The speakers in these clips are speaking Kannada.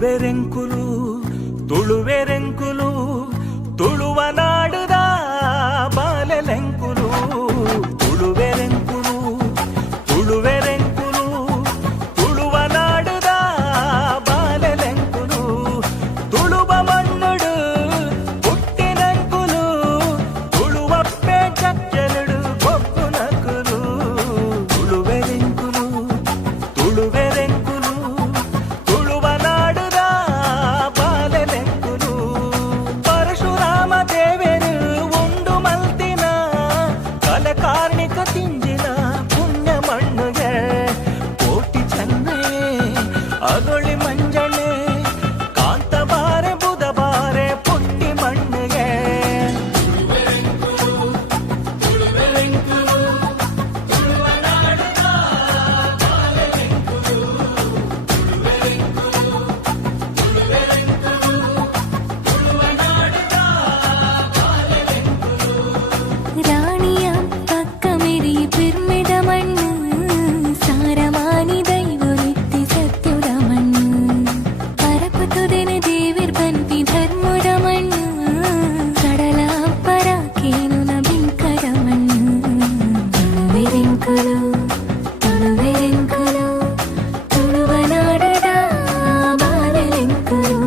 ತುಳುವೆರೆಂಕುಲು ತುಳುವೆರೆಂಕುಲು ತುಳುವ ನಾಡುದ ಬಾಲೆಲೆಂಕುಲು ತುಳುವೆರೆಂಕುಲು ತುಳುವೆರೆಂಕುಲು ತುಳುವ ನಾಡುದ ಬಾಲೆಲೆಂಕುಲು ತುಳುವ ಮಣ್ಣುಡು ಹುಟ್ಟಿನೆಂಕುಲು ತುಳುವಪ್ಪೆ ಚಚ್ಚಲುಡು ಕೊಪ್ಪು ನಕುಲು ತುಳುವೆರೆಂಕುಲು ತುಳುವೆರೆಂಕುಲು ತುಳುವ ನಾಡುದ ಬಾಲೆಲೆಂಕುಲು ಪರಶುರಾಮ ದೇವರು ಉಂಡು ಮಲ್ತಿನ ಕಲೆ ಕಾರ್ಣಿಕ ತಿಂಜಿನ ಪುಣ್ಯ ಮಣ್ಣುಗೆ ಕೋಟಿ ಚೆನ್ನೆ ಅಗೊಳಿ ಮಂಜನೆ ಕಾಂತಬಾರೆ ಬುಧಬಾರೆ ಪುಟ್ಟಿ ಮಣ್ಣುಗೆ ರಾಣಿಯ ಪಕ್ಕ ಮೆರಿ ಪಿರ್ಮಿಡ ಮಣ್ಣು ಸಾರಮಾನಿ ದೈವರಿತ್ತಿ ಸತ್ಯುಡ ಮಣ್ಣು ಪರಪುತುದೆನೆ ದೇವಿರ್ ಬಂತಿ ಧರ್ಮುಡ ಮಣ್ಣು ಕಡಲ ಅಪ್ಪರ ಕೇನುನ ಬಿಂಕರ ಮಣ್ಣು ತುಳುವೆರೆಂಕುಲು ತುಳುವೆರೆಂಕುಲು ತುಳುವ ನಾಡದ ಬಾಲೆಲೆಂಕುಲು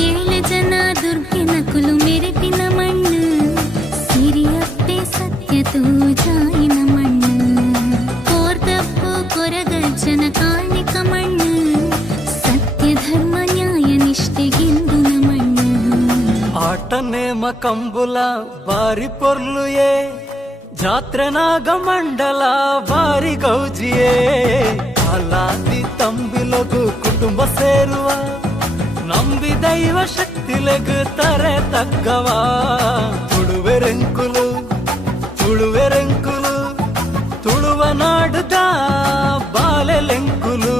ಏಳು ಜನ ದುರ್ಗಿನ ಕುಲು ಮೆರೆಪಿನ ಮಣ್ಣು ಸಿರಿಯಪ್ಪೆ ಸತ್ಯ ತೂಜಾಯಿನ ಮಣ್ಣು ಕೋರ್ದಪ್ಪು ಕೊರಗಜ್ಜನ ಕಾಣಿಕ ಮಣ್ಣು ಸತ್ಯ ಧರ್ಮ ನ್ಯಾಯ ನಿಷ್ಠೆಗೆಂದುನ ಮಣ್ಣು ಆಟ ನೇಮ ಕಂಬುಲ ಬಾರಿ ಪೊರ್ಲುಯೇ ಜಾತ್ರೆನಾಗ ಮಂಡಲ ಬಾರಿ ಗೌಜಿಯೇ ಅಲಾದಿ ತಂಬಿಲಗು ಕುಟುಂಬ ಸೇರುವ ನಂಬಿ ದೈವ ಶಕ್ತಿಲೆಗು ತರೆ ತಗ್ಗವ ತುಳುವೆರೆಂಕುಲು ತುಳುವೆರೆಂಕುಲು ತುಳುವ ನಾಡುದ ಬಾಲೆಲೆಂಕುಲು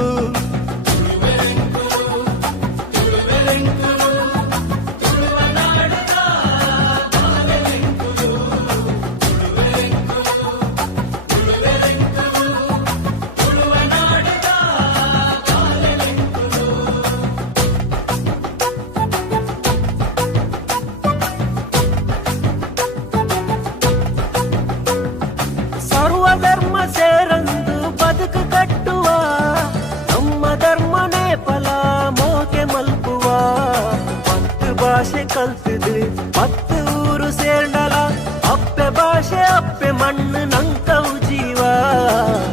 ಸರ್ವಧರ್ಮ ಸೇರಂದು ಬದುಕು ಕಟ್ಟುವ ನಮ್ಮ ಧರ್ಮನೇ ಫಲ ಮೋಕೆ ಮಲ್ಪುವ ಪತ್ತು ಭಾಷೆ ಕಲ್ತಿದ್ವಿ 10 ಊರು ಸೇರ್ಡಲ ಅಪ್ಪೆ ಭಾಷೆ ಅಪ್ಪೆ ಮಣ್ಣು ನಂಕವು ಜೀವ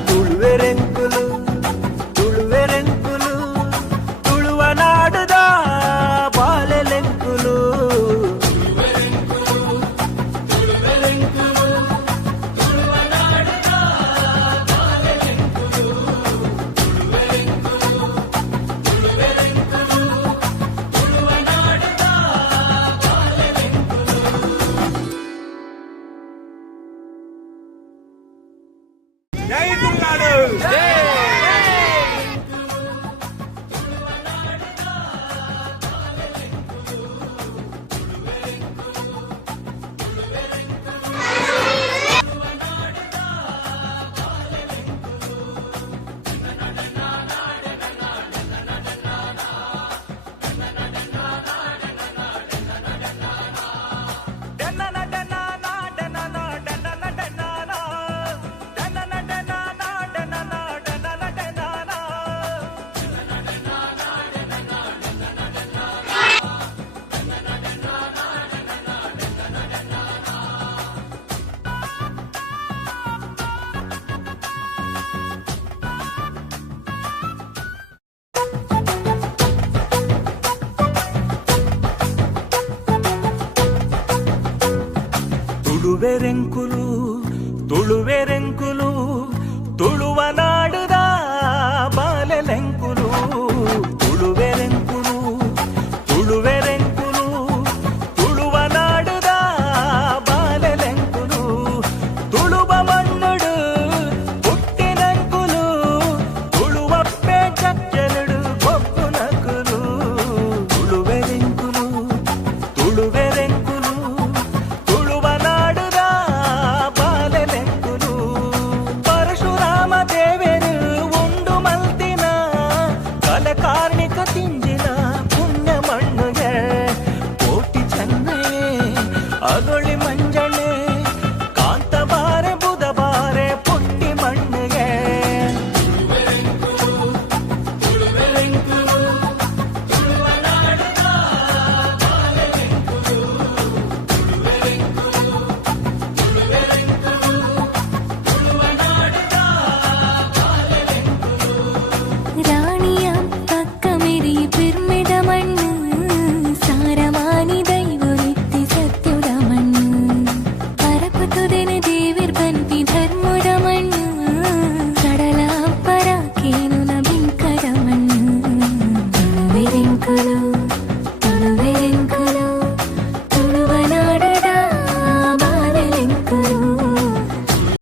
ತುಳುವೆರೆಂಕುಲು ತುಳುವೆರೆಂಕುಲು ತುಳುವ ನಾಡುದ ಬಾಲೆಲೆಂಕುಲು ಜೈ ತುಳುನಾಡು ತುಳುವೆರೆಂಕುಲು ತುಳುವೆರೆಂಕುಲು